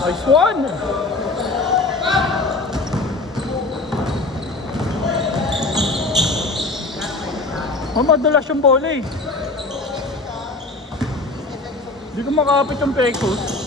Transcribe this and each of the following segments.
Nice one! Mamadulas yung bola eh. Hindi ko makapit yung pekos.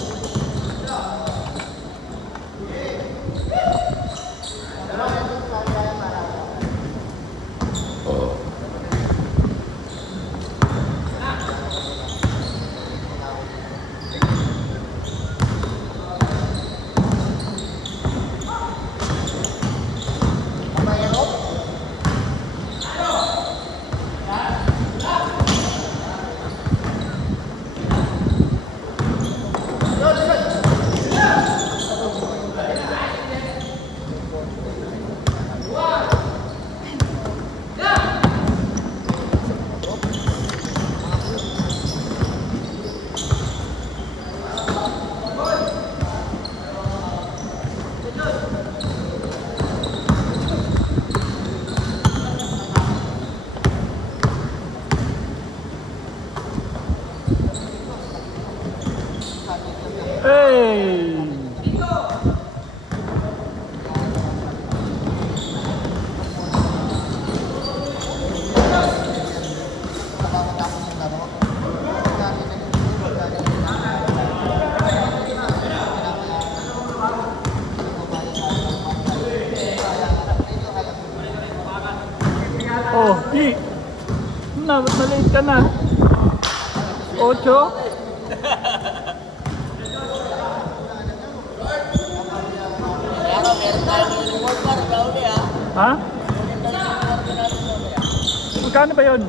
Hey! Oh, di. Nalate ka na. 8? Ha? Magkano ba yun?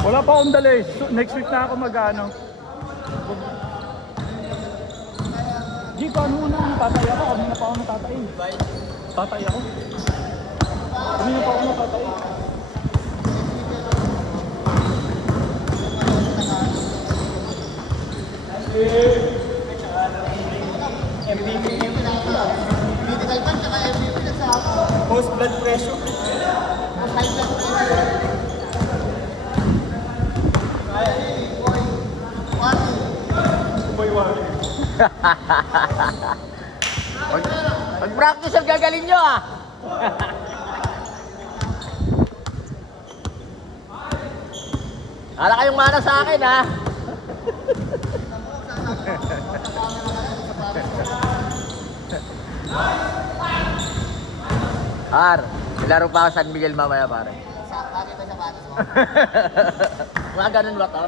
Wala pa akong dala eh. Next week na ako mag-ano. Di ko ano muna, tatay ako. Kanina pa ako natatay. Tatay ako. Kanina pa ako natatay. MVP. Medical ban, tsaka MVP na sa post blood pressure. Post high blood pressure. Kaya ni Boy Wally. Boy Wally. Mag-practice ang gagaling nyo ah. Hala kayong mana sa akin ah. Par, laro pa ako San Miguel mamaya pare. Bakit ba sa batas mo? Mga ganun ba to?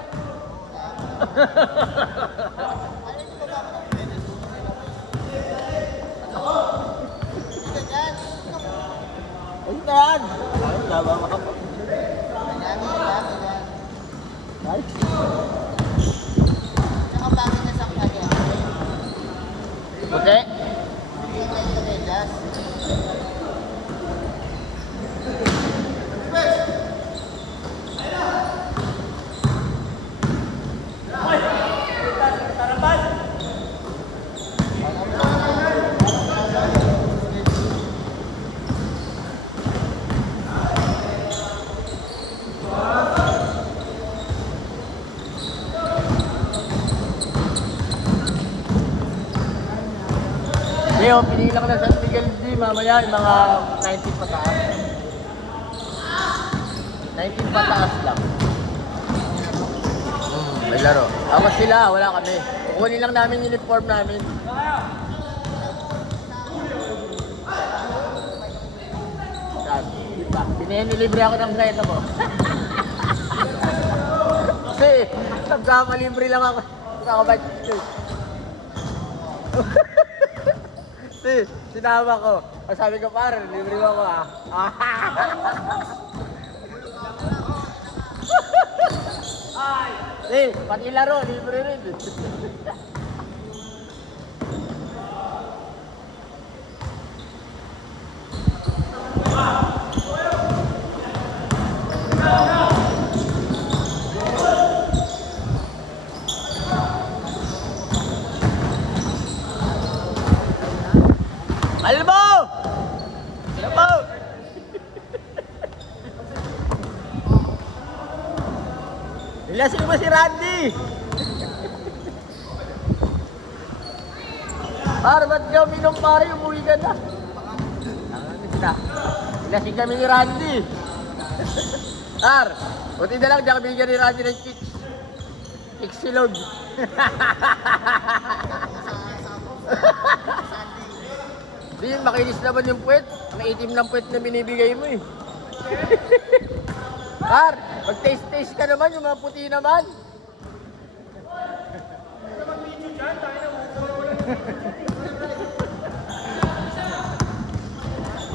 Ayun na yan! Ayun, laban mo ako. Nice. Tsaka bakit na sa kanya? Puti? Hindi tayo sa medyas. Ngayon, pinilang na San Miguel D, mamaya yung mga 19 pataas. 19 pataas lang. May laro. Awas sila, wala kami. Kukunin lang namin yung uniform namin. Pinilibre ako ng reta ko. Kasi, nagkamalibre lang ako. Nakabike. Sinama ko. Sabi ko, pare, libre mo ako ah. Pati laro, libre rin. Ilasing mo si Randy! Par, ba't ka uminom pare? Umuwi ka na. Ilasing kami ni Randy. Par, buti na lang di kami bigyan ni Randy ng chicks. Chicks silog. Hindi, makinis naman yung puwet. Maitim ng puwet na binibigay mo eh. Par, mag-taste-taste ka naman, yung mga puti naman.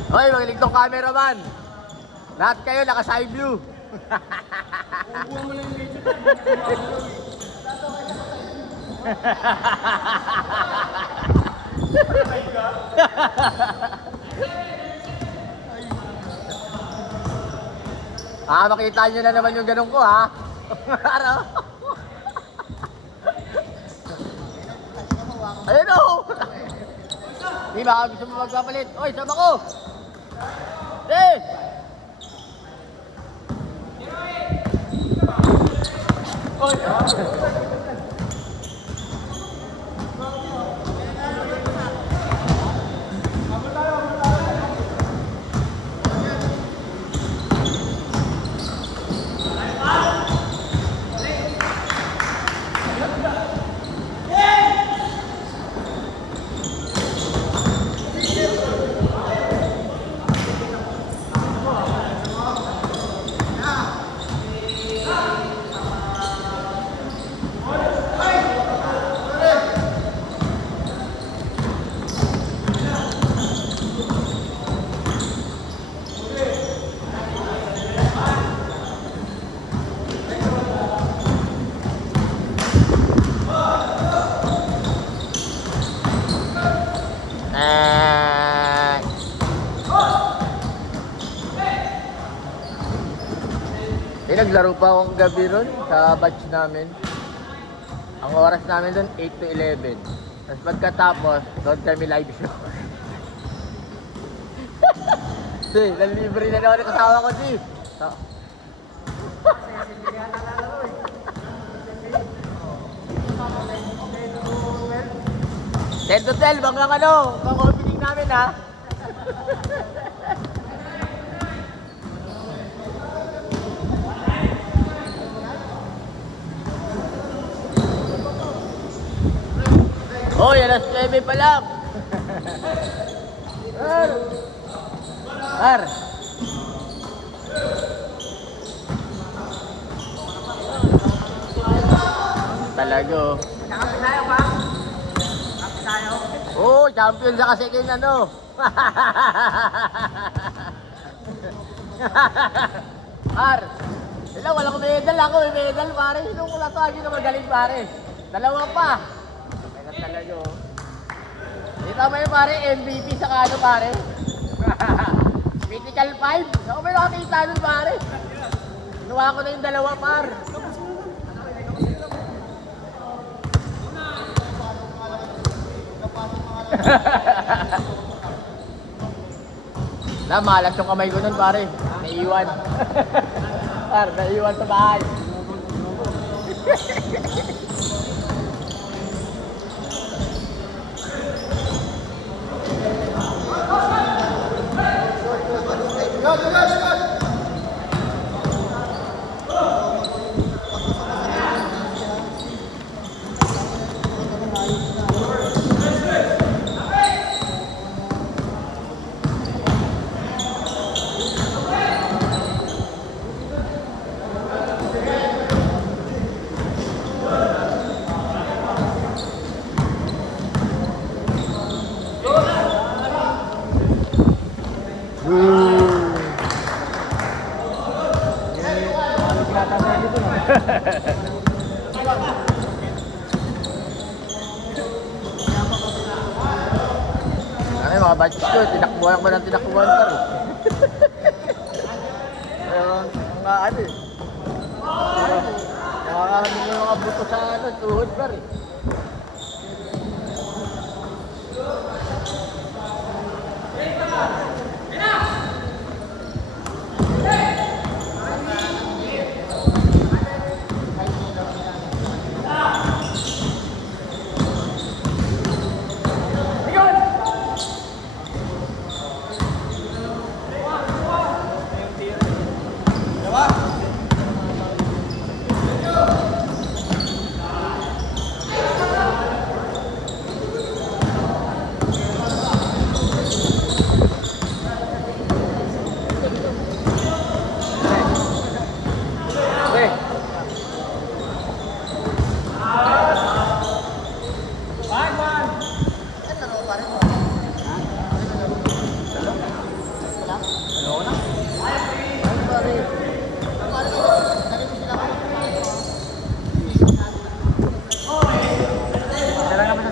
Hoy, magaling tong cameraman. Lahat kayo naka-side view. Ubuhan mo lang yung video. Makita nyo na naman yung ganun ko ha. Ano? Ayun o! Di ba? Gusto mo magpapalit? Oy, sama ko! Eh! Oy! Naglaro pa akong gabi ron sa batch namin. Ang oras namin doon 8 to 11. Tapos pagkatapos, doon kami live show. Si, nanlibre na naman ang kasama ko, si. So, 10 to 12, hanggang ano, hanggang opening namin ha. Hoy, alas 9 pa lang. Ar. Talaga. Nakapit tayo pa? Nakapit tayo? Oh, champion sa kasikin ano. Ar. Sila, walang medal ako. May medal pare. Sino ko lang ito? Na magaling pare. Dalawa pa. Talaga oh. Dito may pare MVP sa kano pare. Critical 5. Ako may nakakita nun pare. Ginawa ko na yung dalawa par. Malas yung kamay ko nun pare. Naiiwan. Par, naiiwan sa bahay. Ano yung mga batch ko, tinakbuhan ko ng tinakbuhan pa rin. Mga ano eh. Nakakahaming yung mga buto sa ano, tuhod pa rin.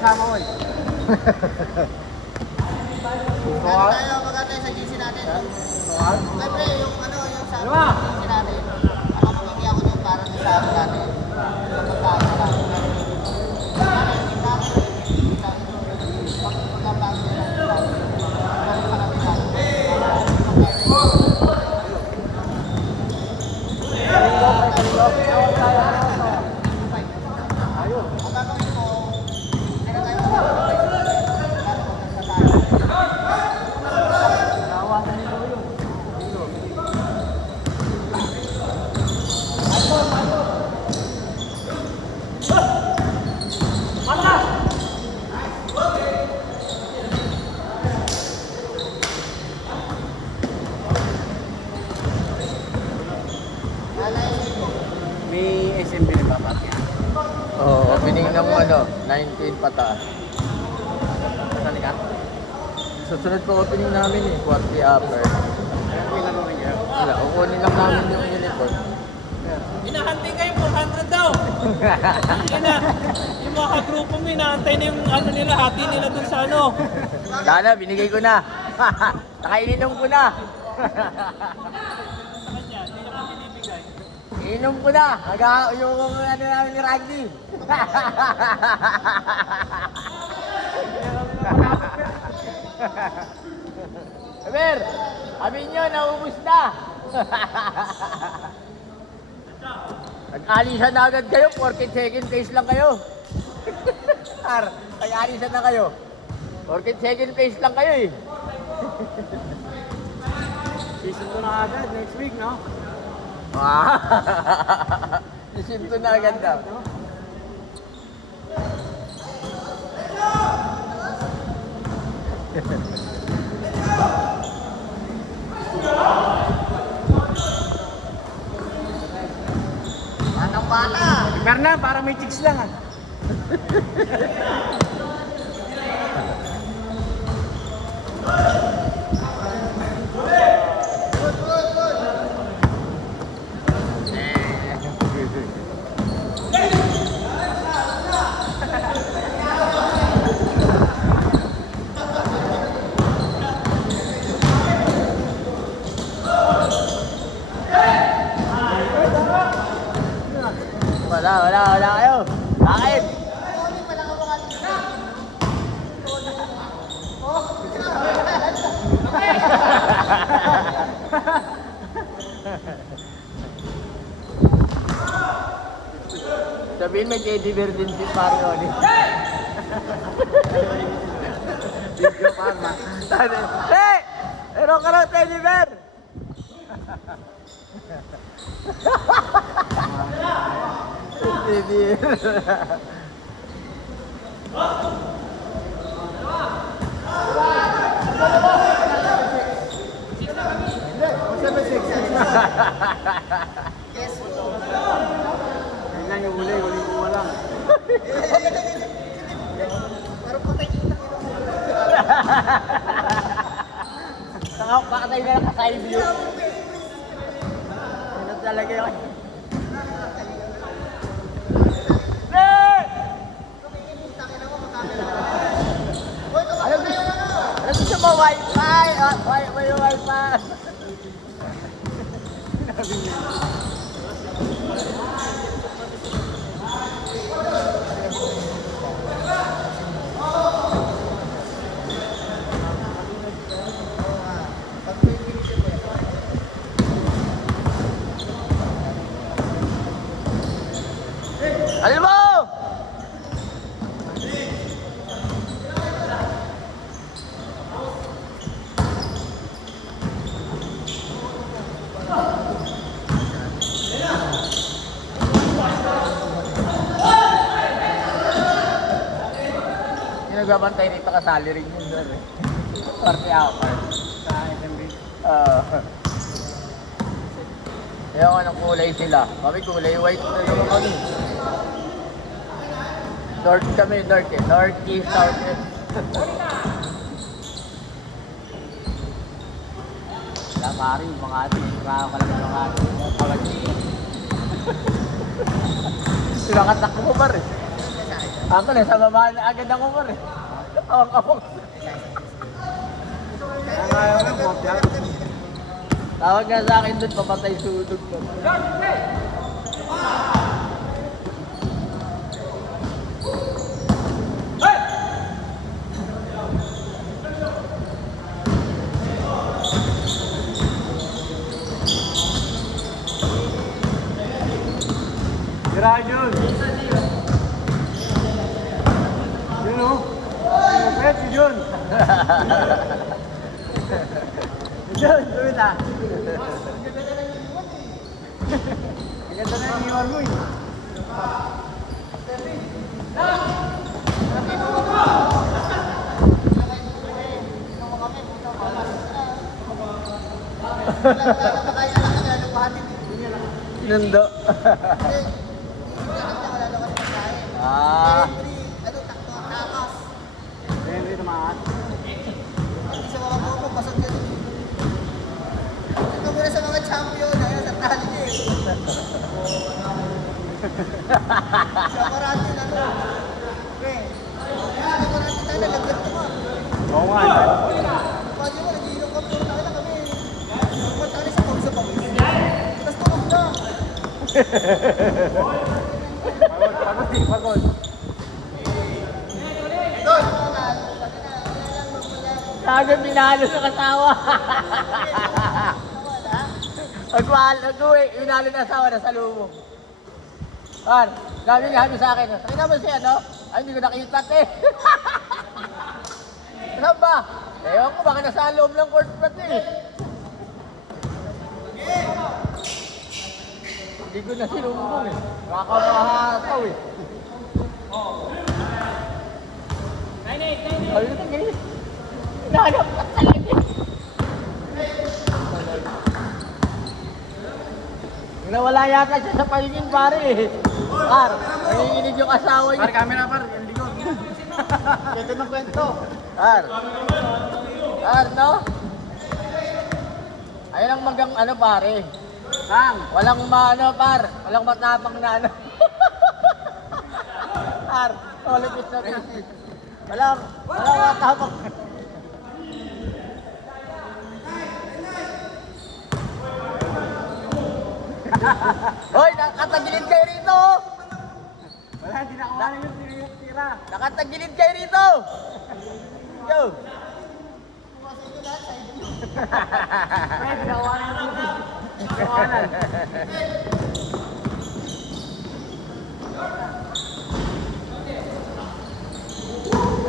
kasama ko eh. Kaya tayo maganda sa GC natin. Ay, pre, yung ano, yung sa GC natin. Ako mamigay ako yung para sa akin natin. May SMB rin ba pati? Oo, opening ng 19 pataas. Saan ka? Susunod po opening namin eh, 40 upper. Wala, kukunin lang namin yung uniform. Hinahantay kayo, 400 daw. Yan na. Yung mga kagrupo mo, hinahantay na yung ano nila, hati nila dun sa ano. Sana, binigay ko na. Nakaininom ko na. Sa kanya, hindi naman binibigay. Inom ko na. Yung ano namin ni Ragni. Eber, sabi nyo, naubos na. Nag-alisan na agad kayo, 40 second pace lang kayo. Nag-alisan na kayo. 40 second pace lang kayo eh. Season 2 na agad, next week, no? Isinto na agad daw. Batang bata. Merna, parang may chicks lang ah. Wala kayo. Bakit? Sabihin may teddy bear din si Mario. Video Parma. Hey! Meron ka ng teddy bear! Teddy bear. Kailan yung huli mo lang. Parang patay kita. Pakatay na lang ka-side view. Ano talaga yun? Ano gusto mo? Wi-Fi? May Wi-Fi. Alin mo! Yung nagbabantay rito kasali rin yun doon eh. Party hour. Sa SMB. Kaya kung anong kulay sila. Kami kulay white na naman kami. North kami, north eh. North, east, south, west. Wala pari, mga ating. Marami ka lang mga ating. Mga ating. Sinakat ako mo ba rin? Ako na, sa baba na agad ako ko rin. Awang-awang. Ayaw lang, kopya. Tawag nga sa akin doon, papatay sulog ko. Tira yun. Yun o. Pwede yun. Yun, yun ah. Ang ganda na yung iwan mo eh. Nundo. Ah. Henry naman. Ito muna sa mga champion, ayun, sa tali niya eh. Siya marami na to. Okay. Siya marami tayo, nalagyan ko nga. Oo nga. Pwede mo, nag-iinom kami, tayo na kami. Punta kami sa pag-sapawis. Tapos tulog na. Pagod. Sabi pinalo sa kasawa. Nag-uwi, pinalo na asawa na sa lumo. Par, sabi sa akin, "Ay naman siya, no? Ay, hindi ko nakita, eh." Saan ba? Ewan ko, baka nasa loob ng court plat, eh. Hindi ko na sinumbong, eh. Kakamahataw, eh. Ay, ito, ganyan. Nahanap ka talaga. Nawala yata siya sa paligid, pare, eh. Par, nanginginig yung asawa niya. Par, camera par. Yung likod. Kwento ng kwento. Par, no? Ayun ang magang ano, pare. Kang. Walang maano, par. Walang matapang na ano. Par, olipis na pisis. Walang matapang. Hoy, nakatagilid kayo rito! Wala, hindi na kumain yung tira. Nakatagilid kayo rito! Yo! Ay, ginawanan yung tira. Ginawanan.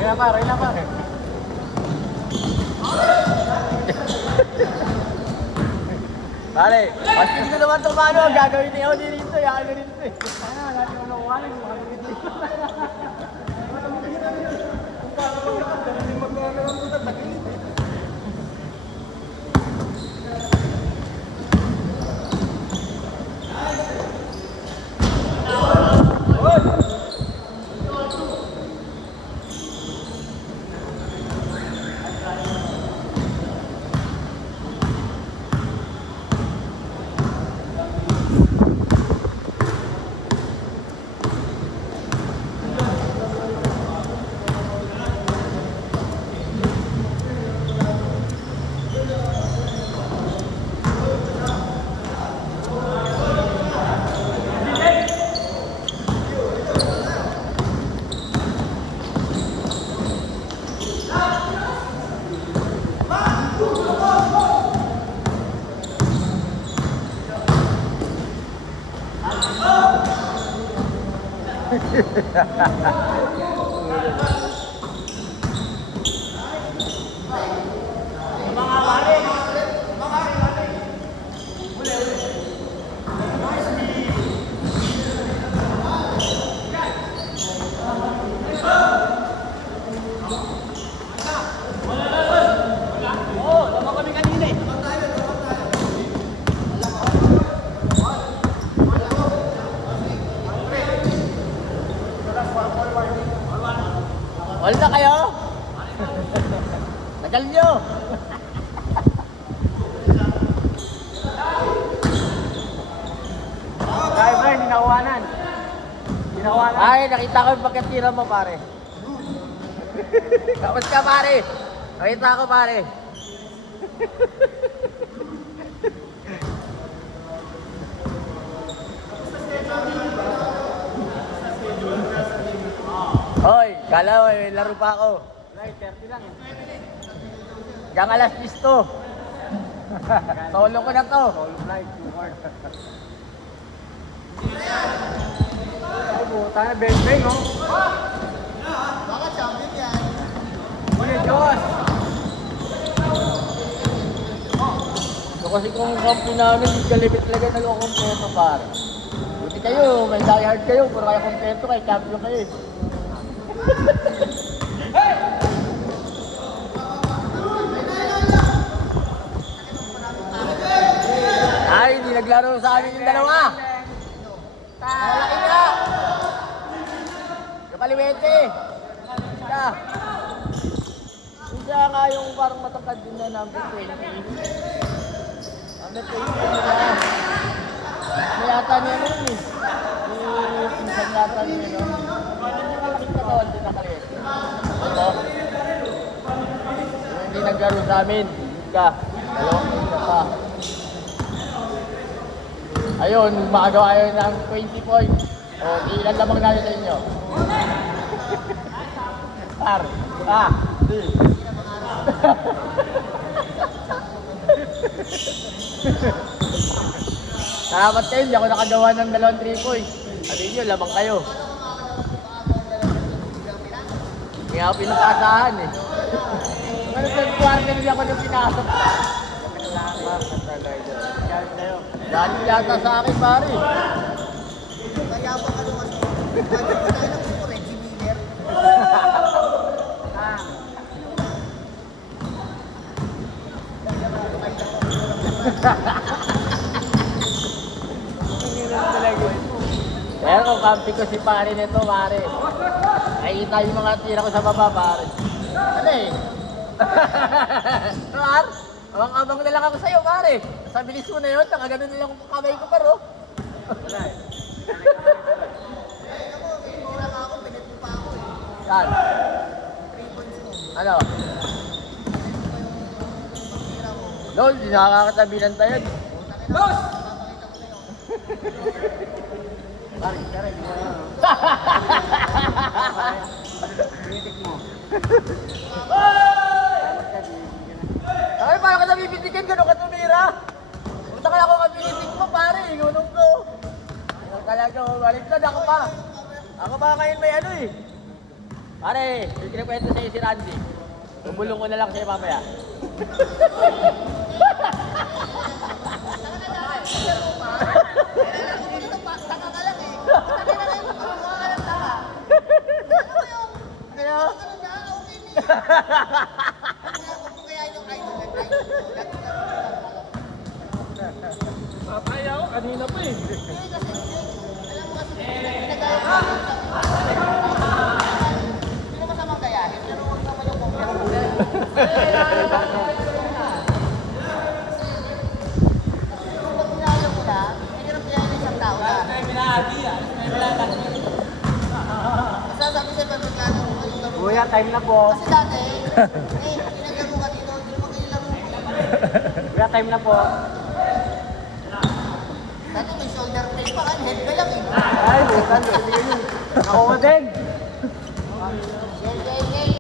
Rina par. Pare, maskin ko naman itong ano, gagawin niyo dito, yan ano dito eh. Sana, lagi mo nakuhanin. Makakagit dito. Wala na kayo? Tagal nyo! Driver, hindi nakuhanan. Hindi nakuhanan Ay, nakita ko yung pagkatira mo, pare. Tapos ka, pare. Nakita ko, pare. Hoy, kala mo, may laro pa ako. 30 lang eh. Hanggang alas 10 to. Solo ko na to. Solo flight, 2 hours. Ay, buta na, beng-beng, oh. Baka champion yan. Uy, Diyos! So kasi kung kampi namin, hindi kalibit talaga nag-kompleto, pare. Buti kayo, may die hard kayo, puro kayo kompleto, kay champion kayo eh. Ay, hindi naglaro sa amin yung dalawa. Malaki nga. Kapaliwete. Siya. Siya nga yung parang matangkad din na number 20. Number 20 nila. May yata niya nun eh. May pinsan yata niya nun. Yung malaking katawan din na kaliwete. Ito. Yung hindi naglaro sa amin. Ka. Isa pa. Ayun, makagawa yun ng 20 points. O, ilan lamang natin sa inyo? Par. Di. Salamat kayo, hindi ako nakagawa ng 2 3 points. Sabihin nyo, lamang kayo. Hindi ako pinakasahan eh. Ano sa kwarto hindi ako nung pinasok? Salamat ka talaga. Dahil yata sa akin, pare. Kaya ba ano kasi? Pwede mo tayo ng gusto, Reggie Miller. Pero kung kampi ko si pare nito, pare. Nakikita yung mga tira ko sa baba, pare. Ano eh? Par? Abang-abang na lang ako sa'yo, pare. Sa bilis mo na yun, nakaganon na lang ang kamay ko, paro. Hira ka ako, pinit mo pa ako eh. Saan? Ano? Lol, di nakakatabi ng tayo. Boss! Pare, tara, hindi mo na. Tinitik mo. Ay, paano ka nabibitikin? Gano'n ka tumira? Punta ka ako mabilisik mo, pare. Gunong ko. Ikaw talaga, baliktad ako pa. Ako pa ngayon may ano eh. Pare, yung kinikwento sa'yo si Randy. Bubulong ko na lang sa'yo mamaya. Taka ka lang eh. Taka na lang, makakuha ka ng taka. Ano mo yung, Kaya? ano na, okay na eh. Kaya yung idol na idol. Patay ako, kanina pa eh. Hindi kasi, alam mo kasi, pinagaya ko. Sino masamang gayahin? Pero huwag naman yung compare. Pag pinalo mo na, mahirap gayahin ng isang tao na. Basta sabi sa'yo, pag pinalo mo, yung laro. Kuya, time na po. Kasi dati, pinaglaro ka dito, hindi mo kayo laro. Kuya, time na po. Dati may shoulder pain pa, head ka lang eh. Ay, buta, hindi yun. Ako din.